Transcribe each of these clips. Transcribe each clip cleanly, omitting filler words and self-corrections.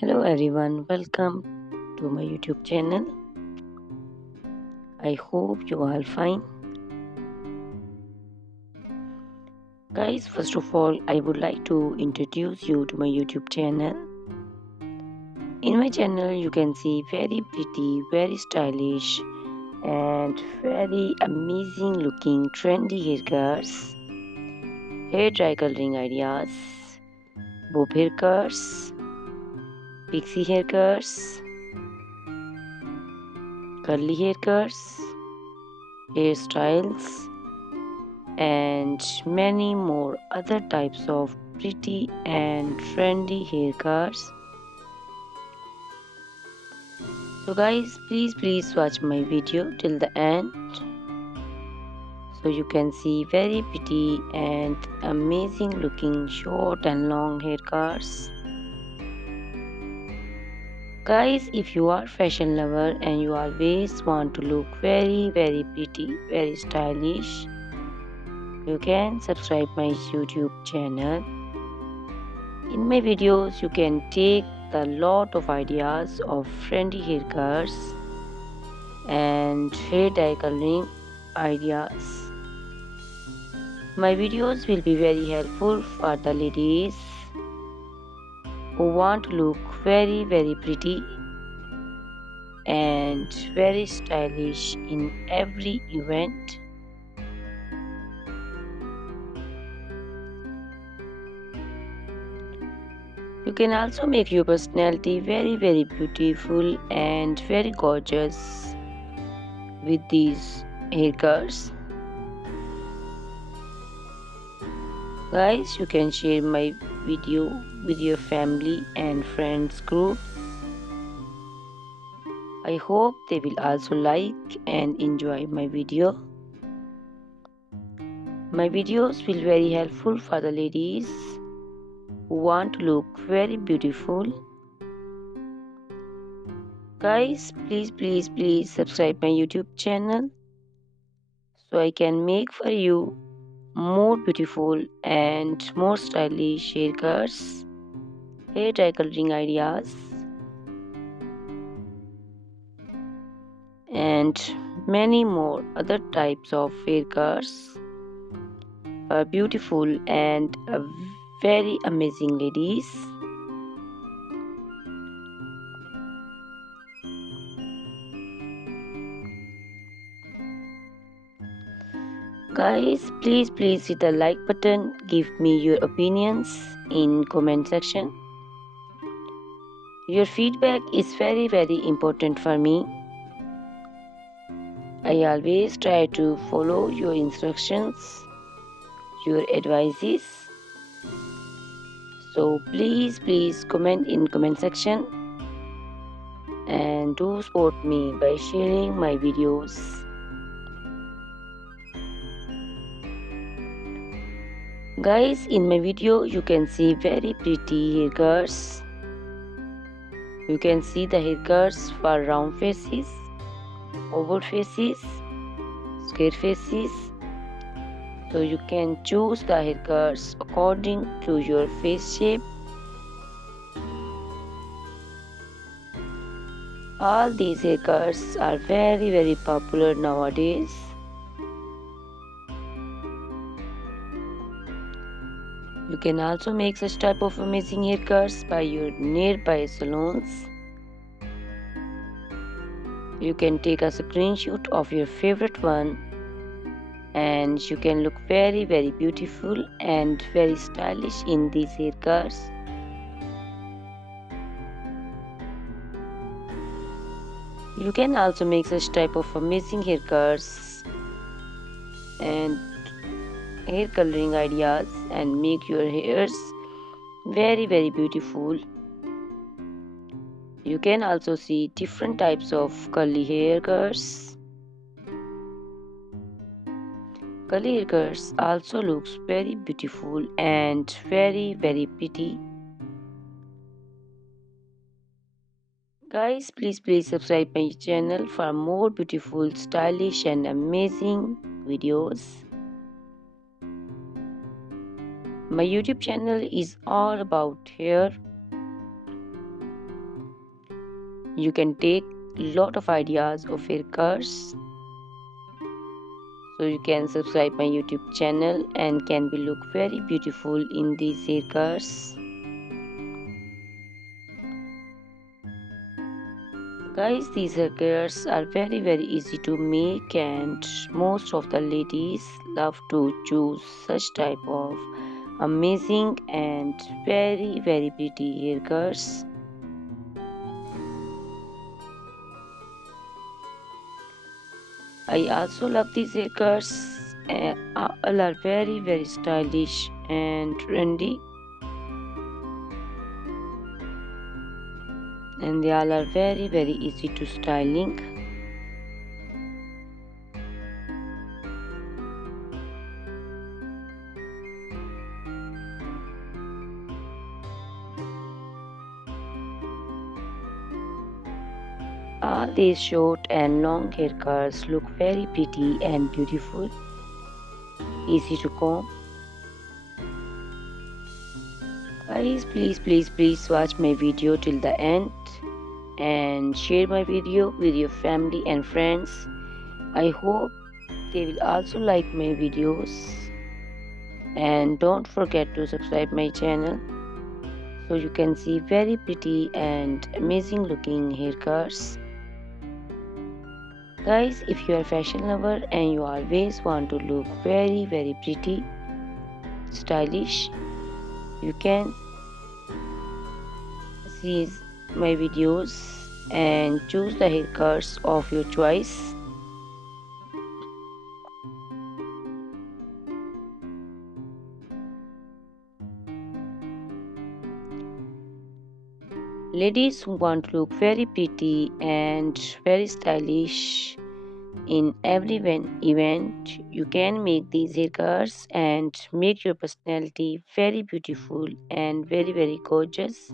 Hello everyone, welcome to my YouTube channel. I hope you are fine. Guys, first of all, I would like to introduce you to my YouTube channel. In my channel, you can see very pretty, very stylish, and very amazing looking trendy haircuts, hair dry coloring ideas, bob haircuts, pixie haircuts, curly haircuts, hairstyles, and many more other types of pretty and trendy haircuts. So guys, please watch my video till the end so you can see very pretty and amazing looking short and long haircuts. Guys, if you are fashion lover and you always want to look very pretty, very stylish, you can subscribe my YouTube channel. In my videos, you can take a lot of ideas of trendy haircuts and hair dye coloring ideas. My videos will be very helpful for the ladies who want to look very pretty and very stylish in every event. You can also make your personality very beautiful and very gorgeous with these haircuts. Guys, you can share my video with your family and friends group. I hope they will also like and enjoy my video. My videos will very helpful for the ladies who want to look very beautiful. Guys, please subscribe my YouTube channel so I can make for you more beautiful and more stylish haircuts, hair dye coloring ideas, and many more other types of haircuts for beautiful and very amazing ladies. Guys, please hit the like button. Give me your opinions in comment section. Your feedback is very important for me. I always try to follow your instructions, your advices. So please comment in comment section and do support me by sharing my videos. Guys, in my video you can see very pretty haircuts. You can see the haircuts for round faces, oval faces, square faces. So you can choose the haircuts according to your face shape. All these haircuts are very popular nowadays. You can also make such type of amazing haircuts by your nearby salons. You can take a screenshot of your favorite one and you can look very beautiful and very stylish in these haircuts. You can also make such type of amazing haircuts and hair coloring ideas and make your hairs very beautiful. You can also see different types of curly haircuts. Curly haircuts also looks very beautiful and very pretty. Guys, please subscribe my channel for more beautiful, stylish and amazing videos. My YouTube channel is all about hair. You can take lot of ideas of haircuts. So you can subscribe my YouTube channel and can be look very beautiful in these haircuts. Guys, these haircuts are very easy to make, and most of the ladies love to choose such type of amazing and very pretty haircuts. I also love these haircuts. All are very stylish and trendy, and they all are very easy to styling. All these short and long haircuts look very pretty and beautiful, easy to comb. Guys, please watch my video till the end and share my video with your family and friends. I hope they will also like my videos, and don't forget to subscribe my channel so you can see very pretty and amazing looking haircuts. Guys, if you are a fashion lover and you always want to look very pretty, stylish, you can see my videos and choose the haircuts of your choice. Ladies who want to look very pretty and very stylish in every event, you can make these haircuts and make your personality very beautiful and very gorgeous.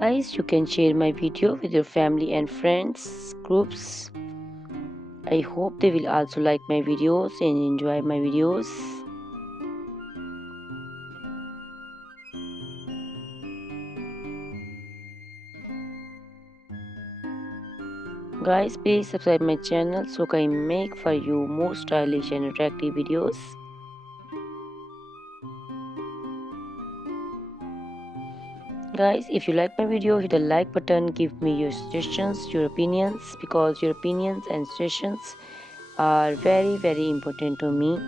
Guys, you can share my video with your family and friends groups. I hope they will also like my videos and enjoy my videos. Guys, please subscribe my channel so I can make for you more stylish and attractive videos. Guys, if you like my video, hit the like button, give me your suggestions, your opinions, because your opinions and suggestions are very important to me.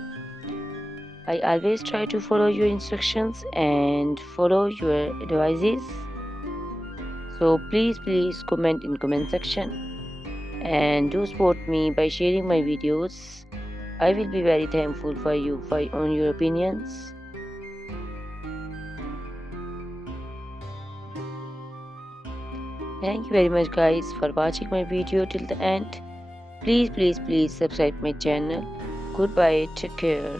I always try to follow your instructions and follow your advices. So please comment in comment section and do support me by sharing my videos. I will be very thankful for you on your opinions. Thank you very much guys for watching my video till the end. Please subscribe my channel. Goodbye, take care.